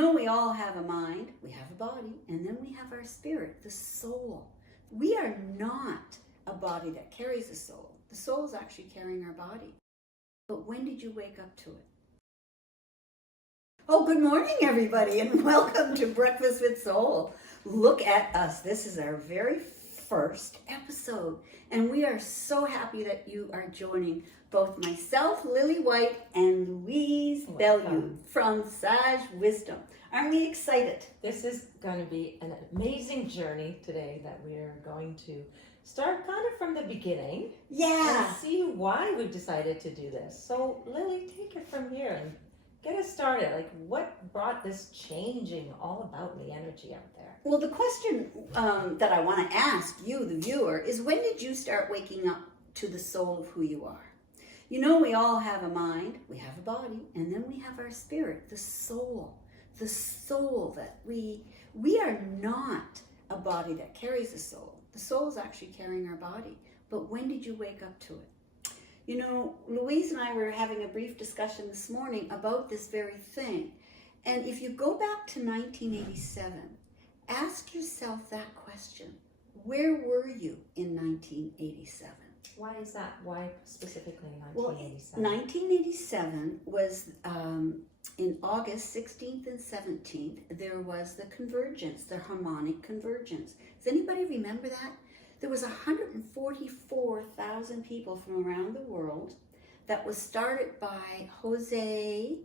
We all have a mind, we have a body, and then we have our spirit, the soul. We are not a body that carries a soul. The soul is actually carrying our body. But when did you wake up to it? Oh, good morning, everybody, and welcome to Breakfast with Soul. Look at us. This is our very first episode, and we are so happy that you are joining both myself, Lilly White, and Louise Bellew from Sage Wisdom. Aren't we excited? This is going to be an amazing journey today that we're going to start kind of from the beginning. Yeah. And see why we've decided to do this. So Lilly, take it from here and get us started. Like, what brought this changing all about the energy out there? Well, the question that I want to ask you, the viewer, is when did you start waking up to the soul of who you are? We all have a mind, we have a body, and then we have our spirit, the soul. The soul that we are not a body that carries a soul. The soul is actually carrying our body. But when did you wake up to it? Louise and I were having a brief discussion this morning about this very thing. And if you go back to 1987, ask yourself that question. Where were you in 1987? Why is that? Why specifically 1987? Well, 1987 was in August 16th and 17th, there was the convergence, the harmonic convergence. Does anybody remember that? There was 144,000 people from around the world that was started by Jose.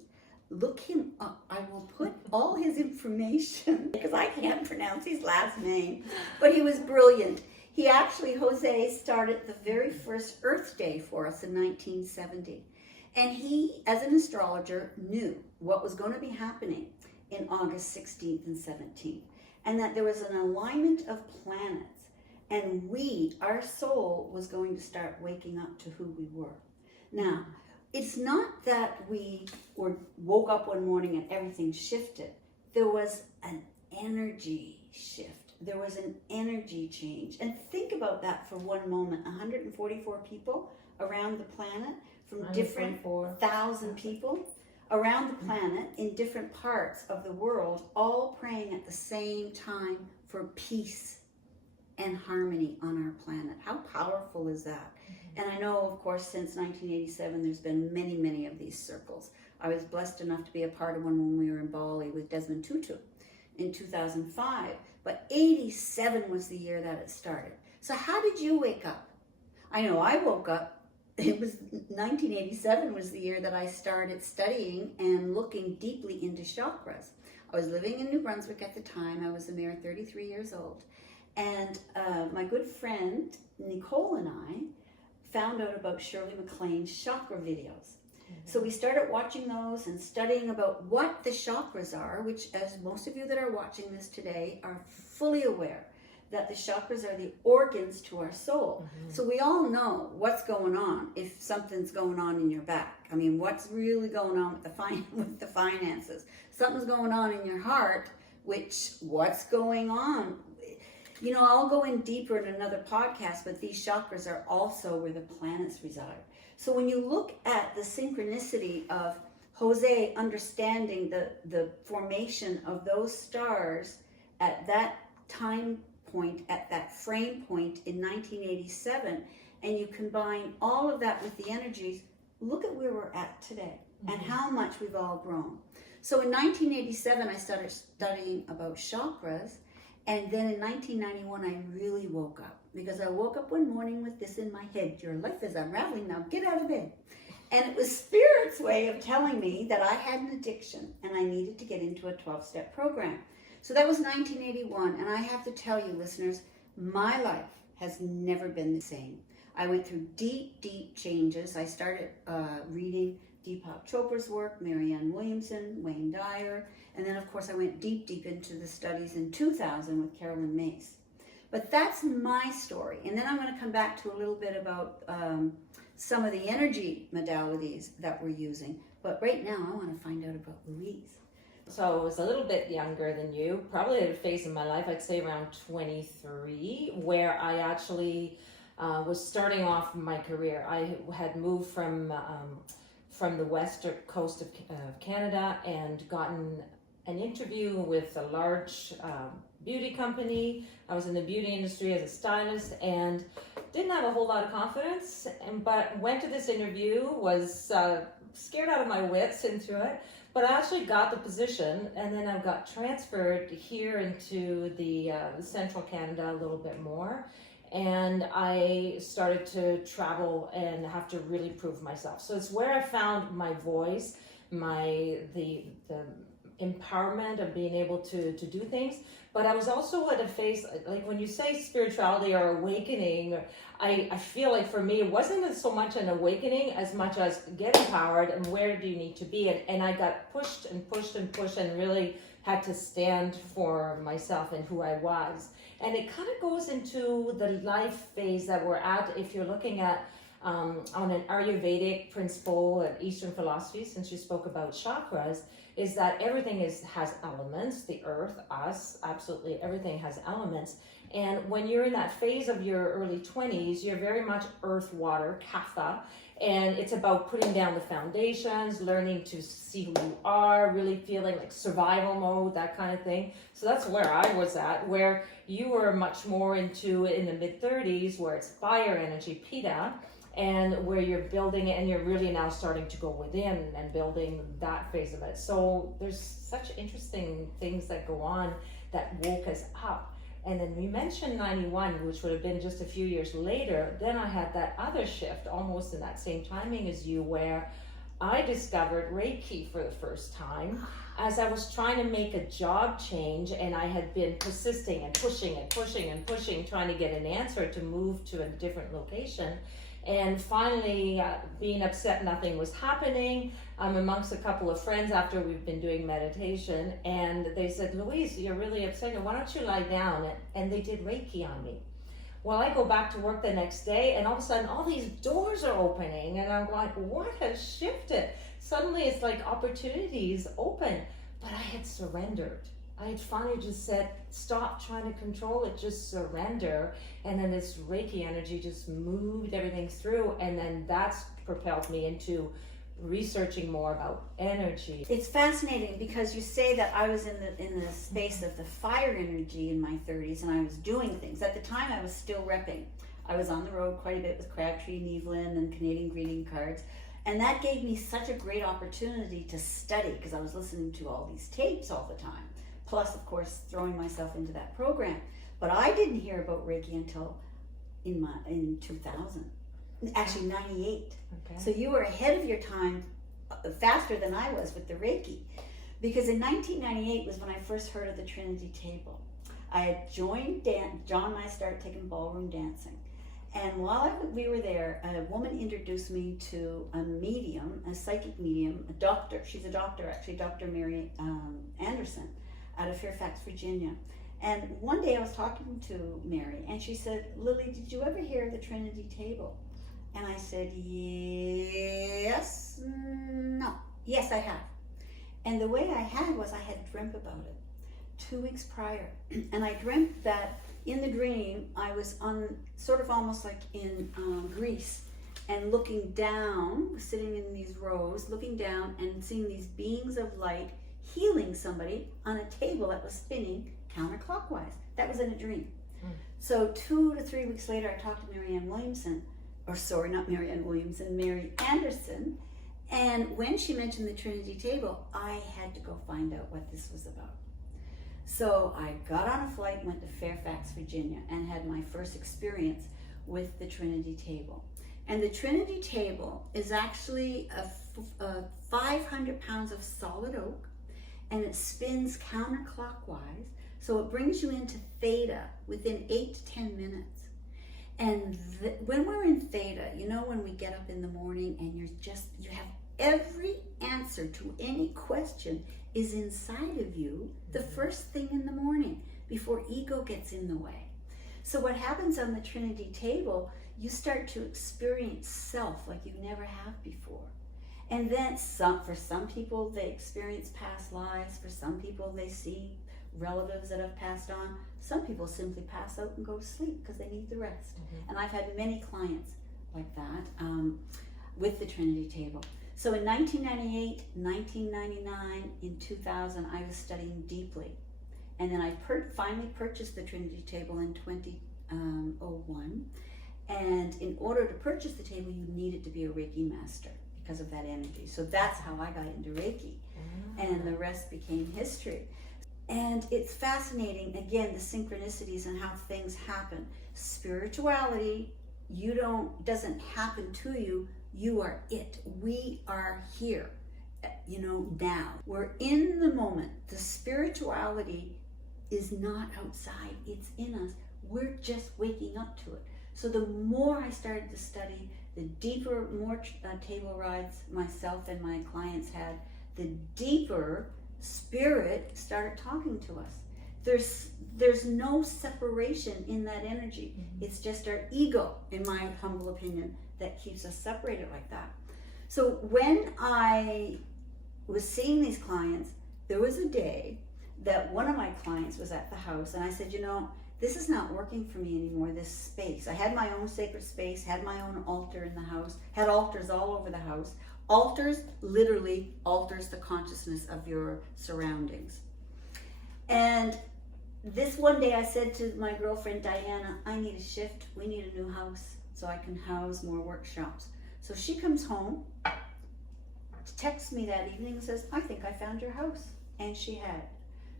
Look him up. I will put all his information because I can't pronounce his last name, but he was brilliant. Jose started the very first Earth Day for us in 1970. And he, as an astrologer, knew what was going to be happening in August 16th and 17th. And that there was an alignment of planets. And our soul, was going to start waking up to who we were. Now, it's not that we woke up one morning and everything shifted. There was an energy shift. There was an energy change. And think about that for one moment. 144 people around the planet from different 1,000 people around the planet in different parts of the world, all praying at the same time for peace and harmony on our planet. How powerful is that? And I know, of course, since 1987, there's been many, many of these circles. I was blessed enough to be a part of one when we were in Bali with Desmond Tutu in 2005. But 87 was the year that it started. So how did you wake up? I know I woke up. It was 1987 was the year that I started studying and looking deeply into chakras. I was living in New Brunswick at the time. I was a mere 33 years old. And my good friend Nicole and I found out about Shirley MacLaine's chakra videos. So we started watching those and studying about what the chakras are, which, as most of you that are watching this today are fully aware, that the chakras are the organs to our soul. So we all know what's going on if something's going on in your back. I mean, what's really going on with the finances? Something's going on in your heart, what's going on? I'll go in deeper in another podcast, but these chakras are also where the planets reside. So when you look at the synchronicity of Jose understanding the formation of those stars at that time point, at that frame point in 1987, and you combine all of that with the energies, look at where we're at today and how much we've all grown. So in 1987, I started studying about chakras. And then in 1991, I really woke up because I woke up one morning with this in my head. Your life is unraveling now. Get out of bed. And it was Spirit's way of telling me that I had an addiction and I needed to get into a 12-step program. So that was 1981. And I have to tell you, listeners, my life has never been the same. I went through deep, deep changes. I started reading Deepak Chopra's work, Marianne Williamson, Wayne Dyer, and then of course I went deep, deep into the studies in 2000 with Carolyn Mace. But that's my story. And then I'm going to come back to a little bit about some of the energy modalities that we're using. But right now I want to find out about Louise. So I was a little bit younger than you, probably at a phase in my life, I'd say around 23, where I actually was starting off my career. I had moved from the western coast of Canada and gotten an interview with a large beauty company. I was in the beauty industry as a stylist and didn't have a whole lot of confidence, but went to this interview, was scared out of my wits into it, but I actually got the position, and then I got transferred here into the central Canada a little bit more, and I started to travel and have to really prove myself. So it's where I found my voice, the empowerment of being able to do things. But I was also at a phase, like when you say spirituality or awakening, I feel like for me, it wasn't so much an awakening as much as get empowered and where do you need to be. And I got pushed and pushed and pushed and really had to stand for myself and who I was. And it kind of goes into the life phase that we're at. If you're looking at on an Ayurvedic principle and Eastern philosophy, since you spoke about chakras, is that everything has elements, the earth, us, absolutely everything has elements. And when you're in that phase of your early 20s, you're very much earth, water, kapha, and it's about putting down the foundations, learning to see who you are, really feeling like survival mode, that kind of thing. So that's where I was at, where you were much more into in the mid-30s, where it's fire energy, Pitta, and where you're building it and you're really now starting to go within and building that phase of it. So there's such interesting things that go on that woke us up. And then we mentioned 91, which would have been just a few years later. Then I had that other shift almost in that same timing as you, where I discovered Reiki for the first time as I was trying to make a job change, and I had been persisting and pushing and pushing and pushing, trying to get an answer to move to a different location. And finally, being upset nothing was happening, I'm amongst a couple of friends after we've been doing meditation, and they said, Louise, you're really upset, why don't you lie down? And they did Reiki on me. Well, I go back to work the next day, and all of a sudden, all these doors are opening, and I'm like, what has shifted? Suddenly, it's like opportunities open, but I had surrendered. I had finally just said, stop trying to control it, just surrender. And then this Reiki energy just moved everything through. And then that's propelled me into researching more about energy. It's fascinating because you say that I was in the space of the fire energy in my 30s, and I was doing things. At the time, I was still repping. I was on the road quite a bit with Crabtree and Evelyn and Canadian greeting cards. And that gave me such a great opportunity to study because I was listening to all these tapes all the time. Plus, of course, throwing myself into that program. But I didn't hear about Reiki until in 2000, actually 98. Okay. So you were ahead of your time, faster than I was with the Reiki. Because in 1998 was when I first heard of the Trinity Table. I had joined John and I started taking ballroom dancing. And while we were there, a woman introduced me to a medium, a psychic medium, a doctor. She's a doctor, actually, Dr. Mary Anderson, out of Fairfax, Virginia. And one day I was talking to Mary, and she said, Lily, did you ever hear of the Trinity Table? And I said, yes, no. Yes, I have. And the way I had was I had dreamt about it 2 weeks prior. And I dreamt that in the dream, I was on sort of almost like in Greece, and looking down, sitting in these rows, looking down and seeing these beings of light healing somebody on a table that was spinning counterclockwise. That was in a dream. So 2 to 3 weeks later, I talked to Marianne Williamson, or sorry, not Marianne Williamson, Mary Anderson. And when she mentioned the Trinity Table, I had to go find out what this was about. So I got on a flight, went to Fairfax, Virginia, and had my first experience with the Trinity Table. And the Trinity Table is actually a 500 pounds of solid oak, and it spins counterclockwise. So it brings you into theta within 8 to 10 minutes. And when we're in theta, you know, when we get up in the morning and you have every answer to any question is inside of you the first thing in the morning before ego gets in the way. So what happens on the Trinity Table, you start to experience self like you never have before. And then for some people, they experience past lives. For some people, they see relatives that have passed on. Some people simply pass out and go to sleep because they need the rest. And I've had many clients like that with the Trinity Table. So in 1998, 1999, in 2000, I was studying deeply. And then I finally purchased the Trinity table in 2001. And in order to purchase the table, you needed to be a Reiki master because of that energy. So that's how I got into Reiki. And the rest became history. And it's fascinating, again, the synchronicities and how things happen. Spirituality, doesn't happen to you. You are it. We are here, now. We're in the moment. The spirituality is not outside. It's in us. We're just waking up to it. So the more I started to study, the deeper, more table rides myself and my clients had, the deeper spirit started talking to us. There's no separation in that energy. It's just our ego, in my humble opinion, that keeps us separated like that. So when I was seeing these clients, there was a day that one of my clients was at the house, and I said, this is not working for me anymore, this space. I had my own sacred space, had my own altar in the house, had altars all over the house. Altars literally alters the consciousness of your surroundings. And this one day I said to my girlfriend Diana, I need a shift. We need a new house so I can house more workshops. So she comes home, texts me that evening and says, I think I found your house. And she had.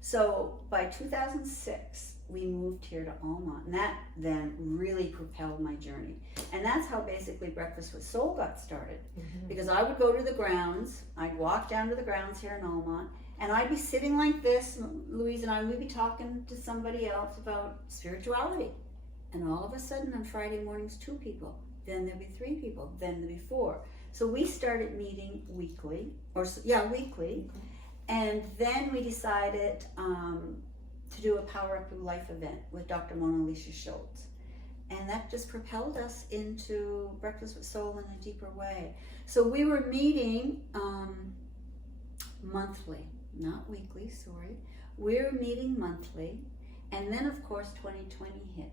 So by 2006, we moved here to Almont, and that then really propelled my journey. And that's how basically Breakfast with Soul got started. Because I would go to the grounds, I'd walk down to the grounds here in Almont, and I'd be sitting like this, Louise and I would be talking to somebody else about spirituality. And all of a sudden on Friday mornings, 2 people, then there'd be 3 people, then there'd be 4. So we started meeting weekly, weekly. And then we decided to do a Power Up Your Life event with Dr. Mona Lisa Schultz. And that just propelled us into Breakfast with Soul in a deeper way. So we were meeting monthly, not weekly, sorry. We were meeting monthly. And then, of course, 2020 hit.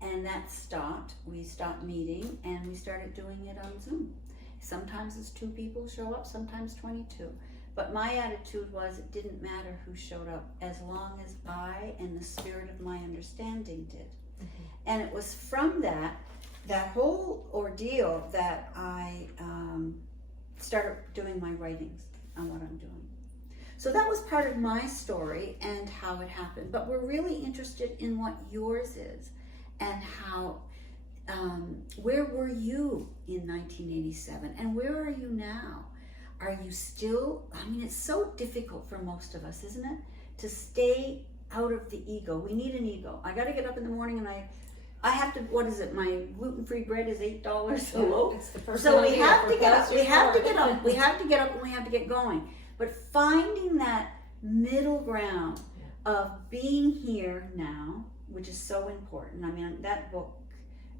And that stopped. We stopped meeting and we started doing it on Zoom. Sometimes it's 2 people show up, sometimes 22. But my attitude was it didn't matter who showed up as long as I and the spirit of my understanding did. And it was from that whole ordeal that I started doing my writings on what I'm doing. So that was part of my story and how it happened. But we're really interested in what yours is and how, where were you in 1987 and where are you now? Are you still, it's so difficult for most of us, isn't it? To stay out of the ego. We need an ego. I got to get up in the morning and I have to, what is it? My gluten-free bread is $8 a loaf. It's the first So we idea have for to get up. Pastor We have to Ford. get up. We have to get up and we have to get going. But finding that middle ground of being here now, which is so important. That book,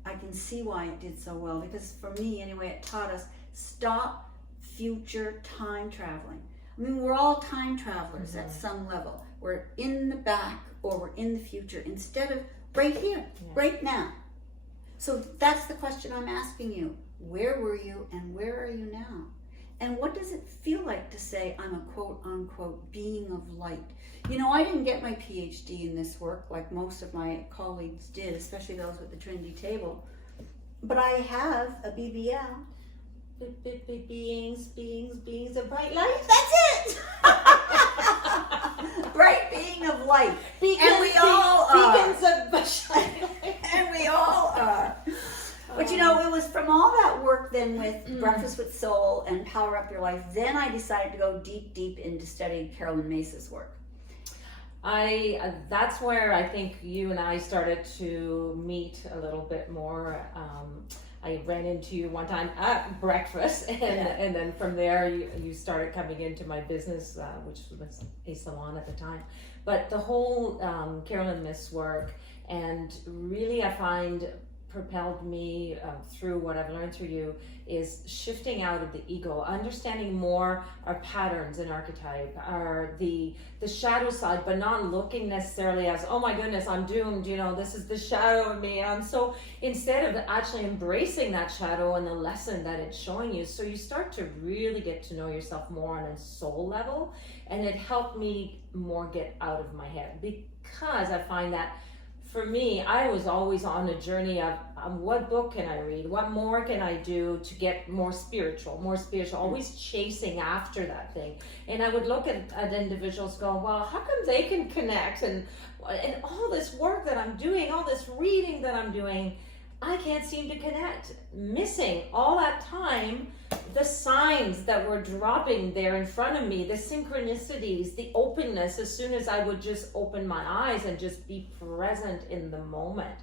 I can see why it did so well, because for me anyway, it taught us stop future time traveling. We're all time travelers at some level. We're in the back or we're in the future instead of right here, right now. So that's the question I'm asking you. Where were you and where are you now? And what does it feel like to say I'm a quote unquote being of light? I didn't get my PhD in this work like most of my colleagues did, especially those with the Trinity table. But I have a BBL. Beings of bright light. That's it. Bright being of light. And we all are. Beacons of And we all are. But it was from all that work then with Breakfast with Soul and Power Up Your Life, then I decided to go deep into studying Carolyn Mace's work. That's where I think you and I started to meet a little bit more. I ran into you one time at breakfast, and then from there you started coming into my business, which was a salon at the time. But the whole Carolyn Miss work, and really I find propelled me through what I've learned through you is shifting out of the ego, understanding more our patterns and archetype, our the shadow side, but not looking necessarily as, oh my goodness, I'm doomed, this is the shadow of me. So instead of actually embracing that shadow and the lesson that it's showing you, so you start to really get to know yourself more on a soul level. And it helped me more get out of my head, because I find that for me, I was always on a journey of what book can I read? What more can I do to get more spiritual, always chasing after that thing. And I would look at individuals go, well, how come they can connect? And all this work that I'm doing, all this reading that I'm doing, I can't seem to connect. Missing all that time, the signs that were dropping there in front of me, the synchronicities, the openness, as soon as I would just open my eyes and just be present in the moment.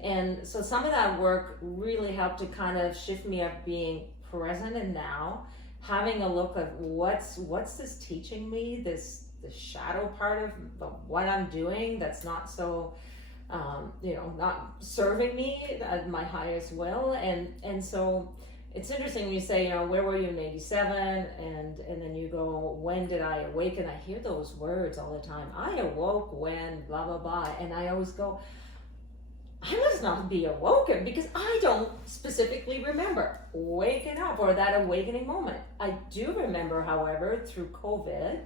And so some of that work really helped to kind of shift me up being present and now, having a look at what's this teaching me, the shadow part of what I'm doing that's not so not serving me at my highest will. And so it's interesting when you say, where were you in 87? And then you go, when did I awaken? I hear those words all the time. I awoke when blah, blah, blah. And I always go, I must not be awoken, because I don't specifically remember waking up or that awakening moment. I do remember, however, through COVID,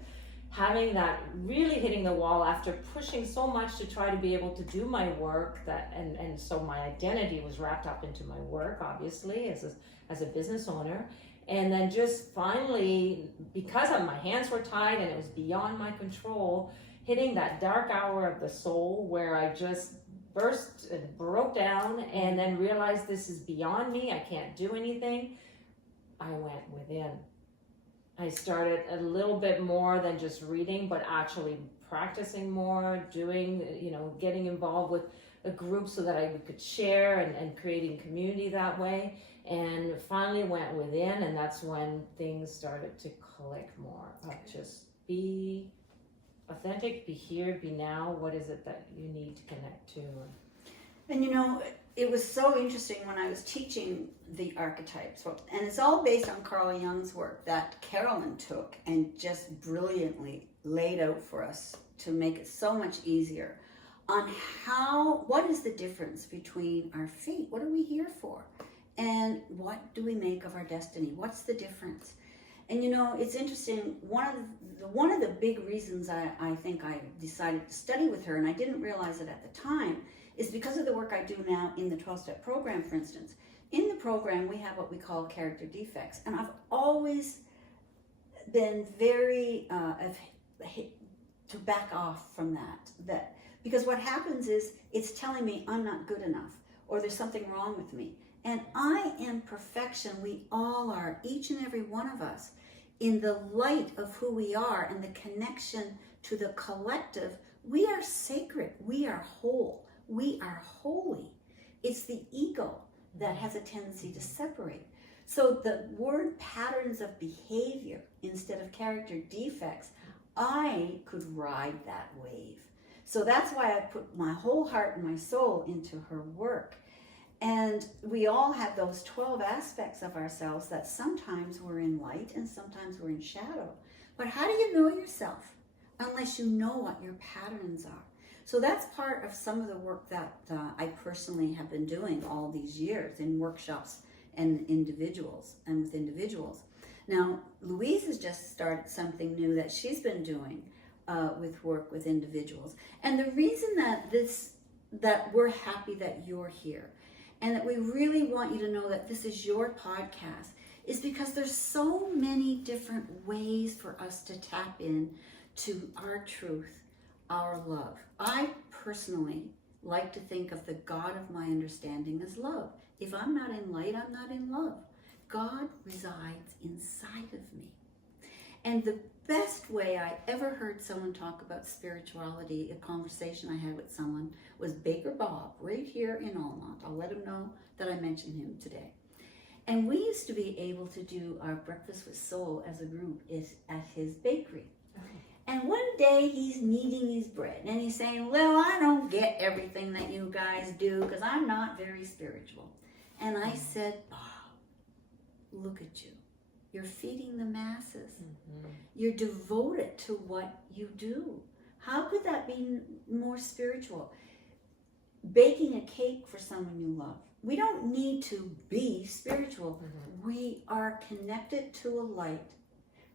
having that really hitting the wall after pushing so much to try to be able to do my work, and so my identity was wrapped up into my work, obviously, as a business owner. And then just finally, because my hands were tied and it was beyond my control, hitting that dark hour of the soul where I just burst and broke down and then realized this is beyond me, I can't do anything. I went within. I started a little bit more than just reading, but actually practicing more, doing, getting involved with a group so that I could share and creating community that way. And finally went within, and that's when things started to click more. Just be authentic, be here, be now. What is it that you need to connect to? And it was so interesting when I was teaching the archetypes, and it's all based on Carl Jung's work that Carolyn took and just brilliantly laid out for us to make it so much easier on what is the difference between our fate, what are we here for, and what do we make of our destiny, what's the difference. And it's interesting, one of the big reasons I think I decided to study with her, and I didn't realize it at the time, is because of the work I do now in the 12-step program, for instance. In the program, we have what we call character defects. And I've always been very, to back off from that. Because what happens is, it's telling me I'm not good enough, or there's something wrong with me. And I am perfection. We all are, each and every one of us, in the light of who we are and the connection to the collective. We are sacred. We are whole. We are holy. It's the ego that has a tendency to separate. So the word patterns of behavior instead of character defects, I could ride that wave. So that's why I put my whole heart and my soul into her work. And we all have those 12 aspects of ourselves that sometimes we're in light and sometimes we're in shadow. But how do you know yourself unless you know what your patterns are? So that's part of some of the work that I personally have been doing all these years in workshops and with individuals. Now, Louise has just started something new that she's been doing with work with individuals. And the reason that we're happy that you're here and that we really want you to know that this is your podcast is because there's so many different ways for us to tap in to our truth, our love. I personally like to think of the God of my understanding as love. If I'm not in light, I'm not in love. God resides inside of me. And the best way I ever heard someone talk about spirituality, a conversation I had with someone, was Baker Bob, right here in Almont. I'll let him know that I mentioned him today. And we used to be able to do our Breakfast with Soul as a group at his bakery. And one day he's kneading his bread and he's saying, well, I don't get everything that you guys do because I'm not very spiritual. And I said, Bob, look at you. You're feeding the masses. Mm-hmm. You're devoted to what you do. How could that be more spiritual? Baking a cake for someone you love. We don't need to be spiritual. Mm-hmm. We are connected to a light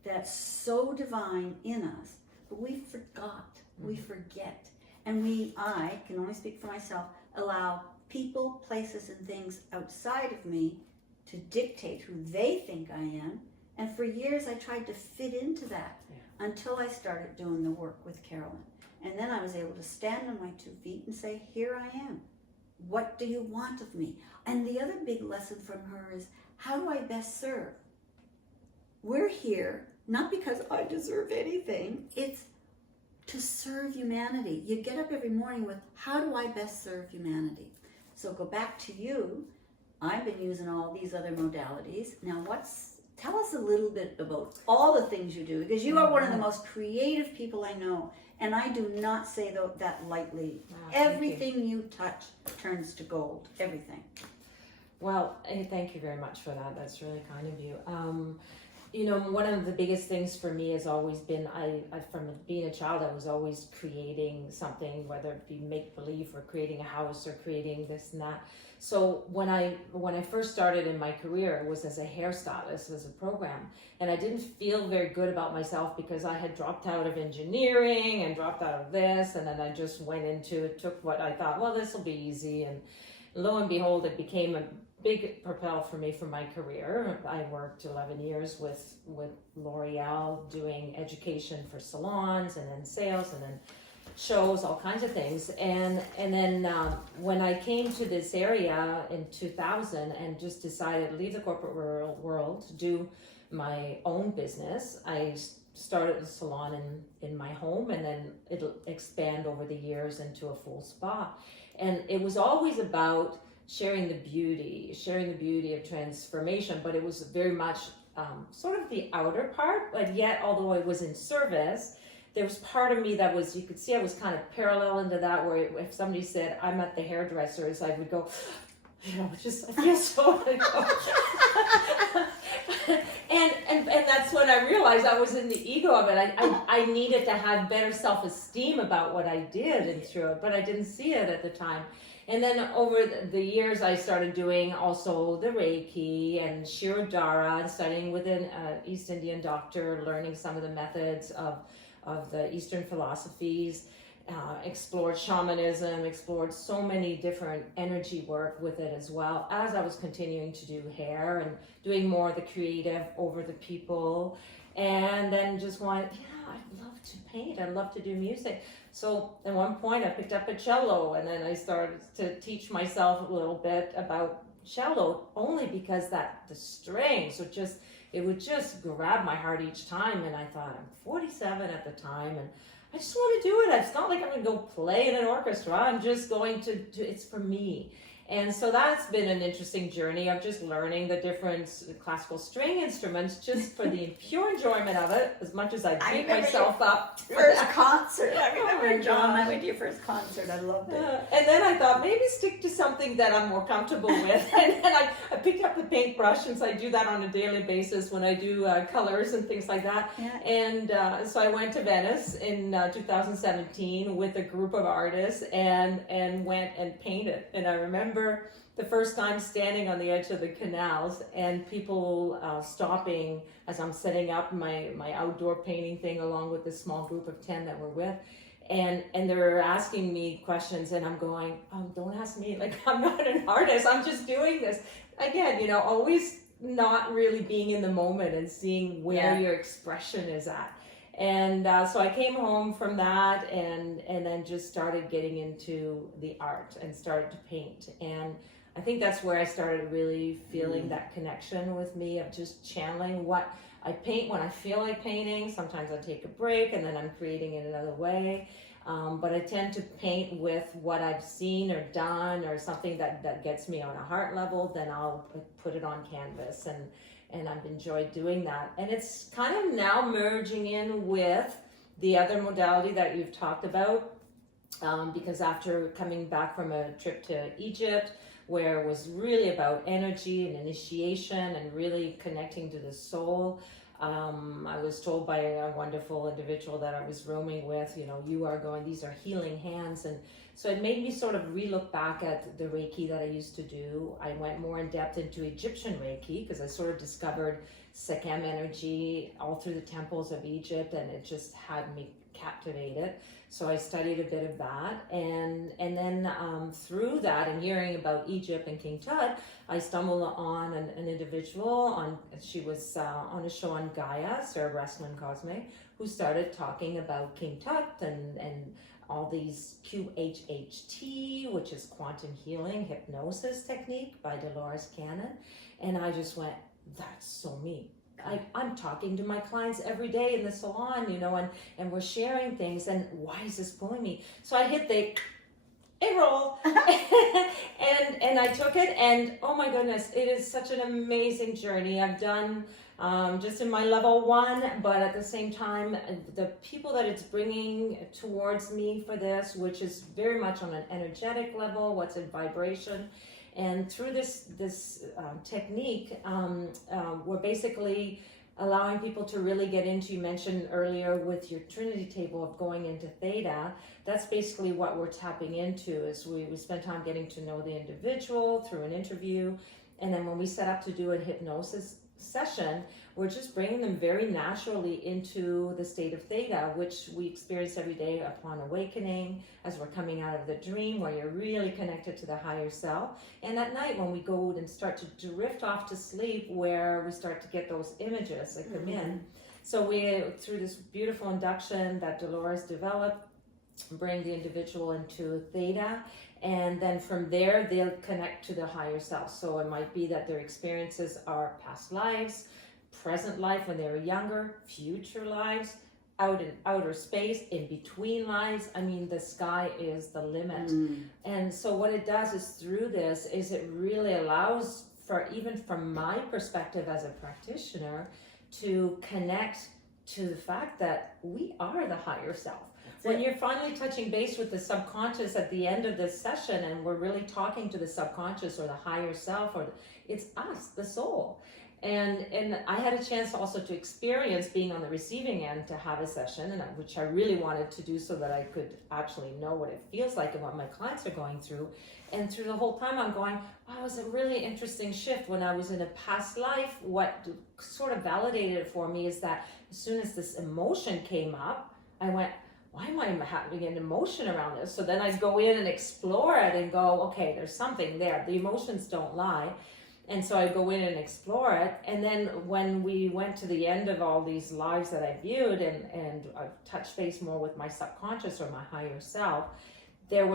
that's so divine in us, but we forgot. Mm-hmm. We forget. And I can only speak for myself, allow people, places, and things outside of me to dictate who they think I am. And for years I tried to fit into that until I started doing the work with Carolyn. And then I was able to stand on my 2 feet and say, here I am. What do you want of me? And the other big lesson from her is, how do I best serve? We're here, not because I deserve anything. It's to serve humanity. You get up every morning with, how do I best serve humanity? So go back to you. I've been using all these other modalities. Now tell us a little bit about all the things you do, because you are one of the most creative people I know. And I do not say that lightly. Wow, everything you touch turns to gold. Everything. Well, thank you very much for that. That's really kind of you. One of the biggest things for me has always been, I from being a child, I was always creating something, whether it be make-believe or creating a house or creating this and that. So when I first started in my career, it was as a hairstylist, as a program. And I didn't feel very good about myself because I had dropped out of engineering and dropped out of this. And then I just took what I thought, well, this will be easy. And lo and behold, it became a big propel for me for my career. I worked 11 years with L'Oreal doing education for salons and then sales and then shows, all kinds of things. And then when I came to this area in 2000 and just decided to leave the corporate world to do my own business, I started a salon in my home, and then it'll expand over the years into a full spa. And it was always about sharing the beauty of transformation, but it was very much sort of the outer part, but yet, although I was in service, there was part of me that was, you could see I was kind of parallel into that, where if somebody said, I'm at the hairdresser's, I would go, just, I feel so, and that's when I realized I was in the ego of it. I needed to have better self-esteem about what I did and through it, but I didn't see it at the time. And then over the years, I started doing also the Reiki and Shirodara, and studying with an East Indian doctor, learning some of the methods of the Eastern philosophies, explored shamanism, explored so many different energy work with it, as well as I was continuing to do hair and doing more of the creative over the people. And then just wanted, I'd love to paint, I'd love to do music. So at one point I picked up a cello, and then I started to teach myself a little bit about cello, only because the strings would just grab my heart each time. And I thought, I'm 47 at the time, and I just want to do it. It's not like I'm going to go play in an orchestra. I'm just going to it's for me. And so that's been an interesting journey of just learning the different classical string instruments, just for the pure enjoyment of it, as much as I beat myself up. First concert. I remember, John, I went to your first concert. I loved it. And then I thought, maybe stick to something that I'm more comfortable with. And I picked up the paintbrush, and so I do that on a daily basis when I do colors and things like that. Yeah. And so I went to Venice in 2017 with a group of artists and went and painted. And I remember the first time standing on the edge of the canals and people stopping as I'm setting up my outdoor painting thing along with this small group of 10 that we're with, and they were asking me questions, and I'm going, oh, don't ask me, like, I'm not an artist, I'm just doing this. Again, always not really being in the moment and seeing where your expression is at. And so I came home from that and then just started getting into the art and started to paint. And I think that's where I started really feeling that connection with me of just channeling what I paint when I feel like painting. Sometimes I take a break and then I'm creating it another way. But I tend to paint with what I've seen or done, or something that gets me on a heart level. Then I'll put it on canvas, and I've enjoyed doing that. And it's kind of now merging in with the other modality that you've talked about, because after coming back from a trip to Egypt, where it was really about energy and initiation and really connecting to the soul, I was told by a wonderful individual that I was rooming with, these are healing hands. And so it made me sort of re-look back at the Reiki that I used to do. I went more in depth into Egyptian Reiki because I sort of discovered Sekhem energy all through the temples of Egypt, and it just had me captivated. So I studied a bit of that, and then through that and hearing about Egypt and King Tut, I stumbled on an individual she was on a show on Gaia, Sarah Breslin Cosme, who started talking about King Tut and all these QHHT, which is quantum healing hypnosis technique by Dolores Cannon, and I just went, that's so me. I'm talking to my clients every day in the salon, and we're sharing things, and why is this pulling me? So I hit the roll and I took it, and oh my goodness, it is such an amazing journey. I've done just in my level 1, but at the same time, the people that it's bringing towards me for this, which is very much on an energetic level, what's in vibration. And through this technique, we're basically allowing people to really get into, you mentioned earlier with your Trinity table of going into Theta, that's basically what we're tapping into, is we spend time getting to know the individual through an interview. And then when we set up to do a hypnosis session, we're just bringing them very naturally into the state of Theta, which we experience every day upon awakening, as we're coming out of the dream, where you're really connected to the higher self. And at night, when we go and start to drift off to sleep, where we start to get those images that come in. So we, through this beautiful induction that Dolores developed, bring the individual into Theta, and then from there they'll connect to the higher self. So it might be that their experiences are past lives, present life when they were younger, future lives, out in outer space, in between lives. I mean, the sky is the limit. And so what it does is, through this, is it really allows for, even from my perspective as a practitioner, to connect to the fact that we are the higher self. When you're finally touching base with the subconscious at the end of this session, and we're really talking to the subconscious or the higher self, it's us, the soul. And I had a chance also to experience being on the receiving end, to have a session, which I really wanted to do so that I could actually know what it feels like and what my clients are going through. And through the whole time I'm going, wow, it was a really interesting shift. When I was in a past life, what sort of validated it for me is that as soon as this emotion came up, I went, why am I having an emotion around this? So then I'd go in and explore it and go, okay, there's something there. The emotions don't lie. And so I'd go in and explore it. And then when we went to the end of all these lives that I viewed, and I touched base more with my subconscious or my higher self, I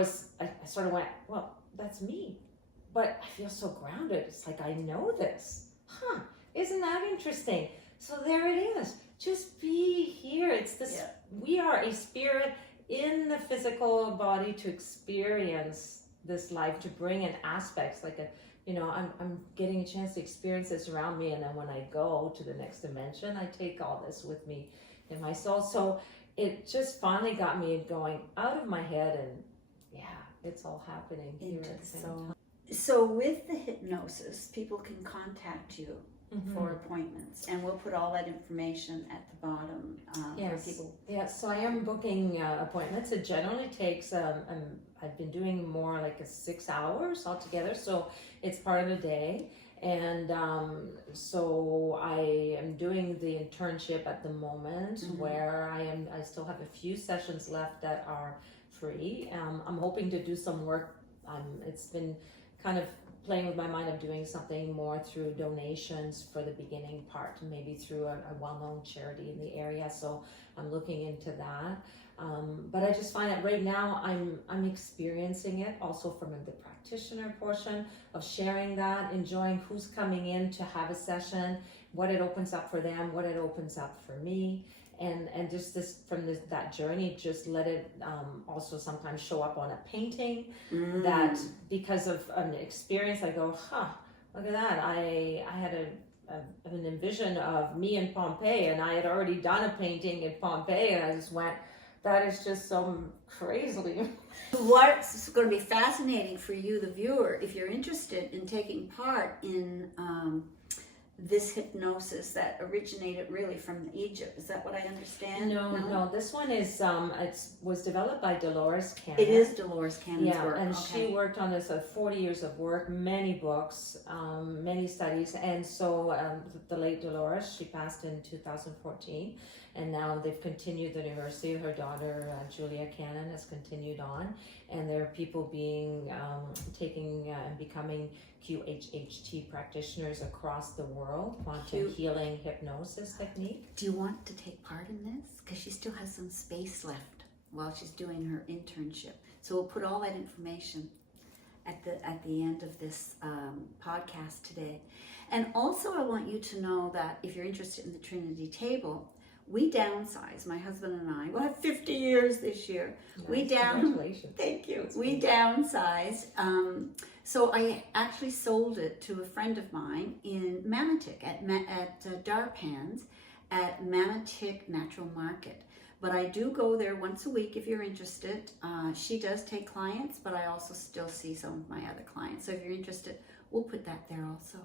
sort of went, well, that's me. But I feel so grounded. It's like, I know this. Isn't that interesting? So there it is. Just be here. It's this, we are a spirit in the physical body to experience this life, to bring in aspects like I'm getting a chance to experience this around me, and then when I go to the next dimension, I take all this with me in my soul. So it just finally got me going out of my head, and it's all happening here at the same time. So with the hypnosis, people can contact you for appointments, and we'll put all that information at the bottom. Yes. For people. Yes, so I am booking appointments. It generally takes, I've been doing more like 6 hours altogether, so it's part of the day. And so I am doing the internship at the moment, where I still have a few sessions left that are free. I'm hoping to do some work. It's been kind of playing with my mind of doing something more through donations for the beginning part, maybe through a well-known charity in the area. So I'm looking into that. But I just find that right now I'm experiencing it also from the practitioner portion of sharing that, enjoying who's coming in to have a session, what it opens up for them, what it opens up for me. And just that journey, just let it also sometimes show up on a painting, that because of an experience, I go, look at that. I had an envision of me in Pompeii, and I had already done a painting in Pompeii, and I just went, that is just so crazily. What's going to be fascinating for you, the viewer, if you're interested in taking part in this hypnosis that originated really from Egypt. Is that what I understand? No. This one is it was developed by Dolores Cannon. It is Dolores Cannon's work. And okay. she worked on this 40 years of work, many books, many studies, and so the late Dolores, she passed in 2014, and now they've continued the university. Her daughter Julia Cannon has continued on, and there are people being taking and becoming QHHT practitioners across the world, quantum healing hypnosis technique. Do you want to take part in this? Because she still has some space left while she's doing her internship. So we'll put all that information at the end of this podcast today. And also I want you to know that if you're interested in the Trinity Table, we downsize. My husband and I, we'll have 50 years this year. Nice. Congratulations. Thank you. That's We downsized. So I actually sold it to a friend of mine in Mamatic at Darpan's at Mamatic Natural Market. But I do go there once a week if you're interested. She does take clients, but I also still see some of my other clients. So if you're interested, we'll put that there also.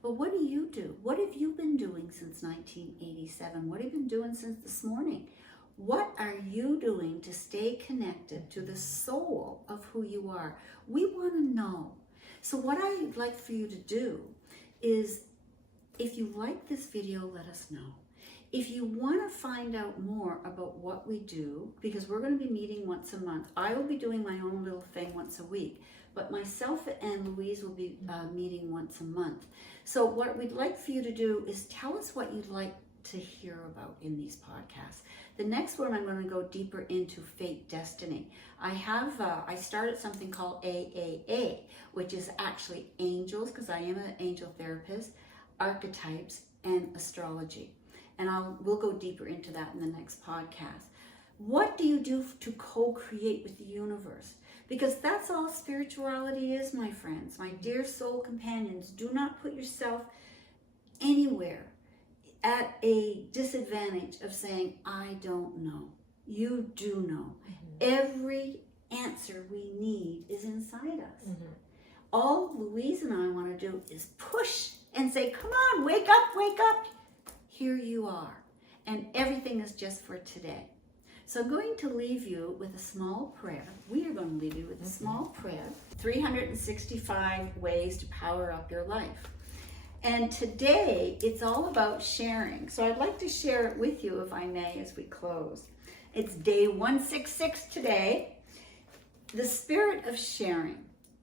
But what do you do? What have you been doing since 1987? What have you been doing since this morning? What are you doing to stay connected to the soul of who you are? We want to know. So what I'd like for you to do is, if you like this video, let us know. If you want to find out more about what we do, because we're going to be meeting once a month. I will be doing my own little thing once a week, but myself and Louise will be meeting once a month. So what we'd like for you to do is tell us what you'd like to hear about in these podcasts. The next one, I'm going to go deeper into fate destiny. I started something called AAA, which is actually angels, because I am an angel therapist, archetypes, and astrology. And we'll go deeper into that in the next podcast. What do you do to co-create with the universe? Because that's all spirituality is, my friends, my dear soul companions. Do not put yourself anywhere at a disadvantage of saying, I don't know. You do know. Every answer we need is inside us. All Louise and I want to do is push and say, come on, wake up, wake up. Here you are. And everything is just for today. So I'm going to leave you with a small prayer. We are going to leave you with a small prayer. 365 ways to power up your life. And today, it's all about sharing. So I'd like to share it with you, if I may, as we close. It's day 166 today. The spirit of sharing.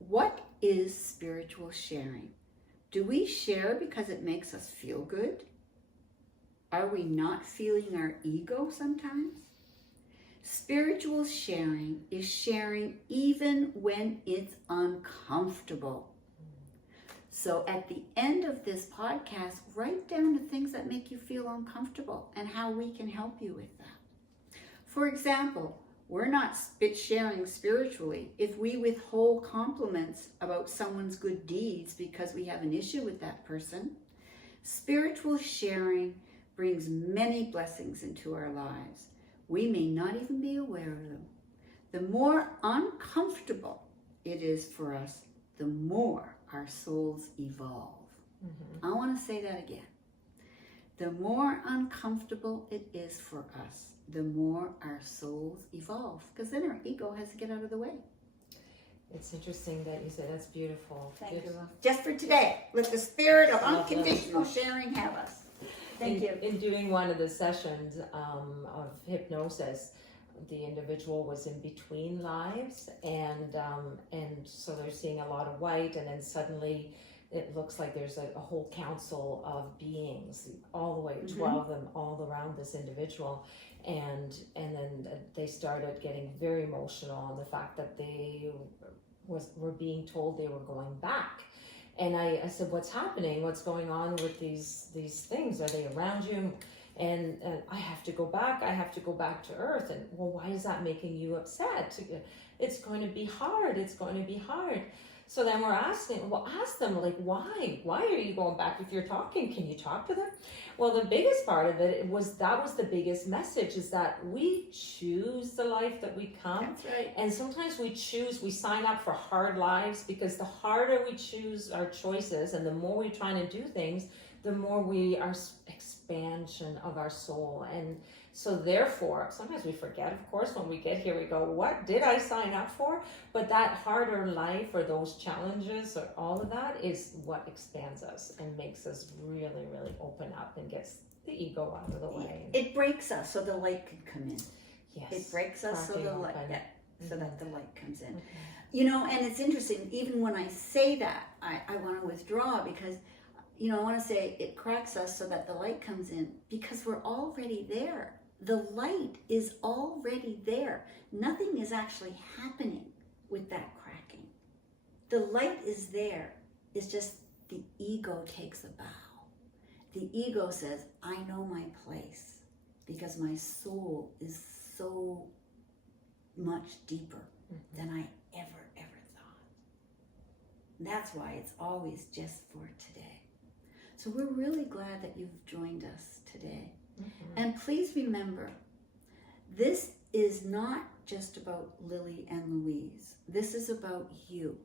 What is spiritual sharing? Do we share because it makes us feel good? Are we not feeling our ego sometimes? Spiritual sharing is sharing even when it's uncomfortable. So at the end of this podcast, write down the things that make you feel uncomfortable and how we can help you with that. For example, we're not sharing spiritually if we withhold compliments about someone's good deeds because we have an issue with that person. Spiritual sharing brings many blessings into our lives. We may not even be aware of them. The more uncomfortable it is for us, the more our souls evolve. I want to say that again. The more uncomfortable it is for us, the more our souls evolve, because then our ego has to get out of the way. It's interesting that you said that's beautiful. Thank you. Just for today, let the spirit of unconditional sharing have us. Thank you. In doing one of the sessions of hypnosis, the individual was in between lives, and so they're seeing a lot of white, and then suddenly it looks like there's a whole council of beings, all the way, 12 of them, all around this individual, and then they started getting very emotional on the fact that they were being told they were going back. And I said, what's happening? What's going on with these things? Are they around you? And I have to go back. I have to go back to Earth. And well, why is that making you upset? It's going to be hard. It's going to be hard. So then we're asking, well, ask them, like, why? Why are you going back? If you're talking, can you talk to them? Well, the biggest part of it was that was the biggest message, is that we choose the life that we come. That's right. And sometimes we sign up for hard lives, because the harder we choose our choices and the more we try to do things, the more we are expansion of our soul. And so therefore, sometimes we forget, of course, when we get here, we go, what did I sign up for? But that harder life, or those challenges, or all of that, is what expands us and makes us really, really open up and gets the ego out of the way. It breaks us so the light can come in. Yes. It breaks us so Cracking the light, open. so that the light comes in. Okay. You know, and it's interesting, even when I say that, I want to withdraw, because, you know, I want to say it cracks us so that the light comes in, because we're already there. The light is already there. Nothing is actually happening with that cracking. The light is there. It's just the ego takes a bow. The ego says, I know my place, because my soul is so much deeper than I ever thought. That's why it's always just for today. So we're really glad that you've joined us today. And please remember, this is not just about Lilly and Louise. This is about you.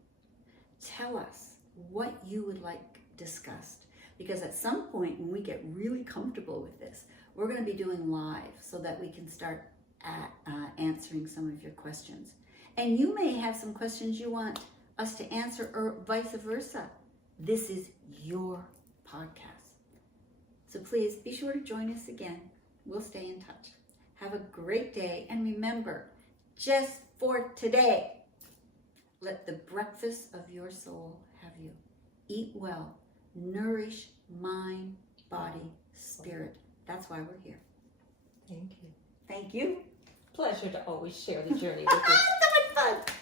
Tell us what you would like discussed, because at some point when we get really comfortable with this, we're going to be doing live so that we can start answering some of your questions. And you may have some questions you want us to answer, or vice versa. This is your podcast. So please be sure to join us again. We'll stay in touch. Have a great day. And remember, just for today, let the breakfast of your soul have you. Eat well. Nourish mind, body, spirit. That's why we're here. Thank you. Thank you. Pleasure to always share the journey with you. So much fun.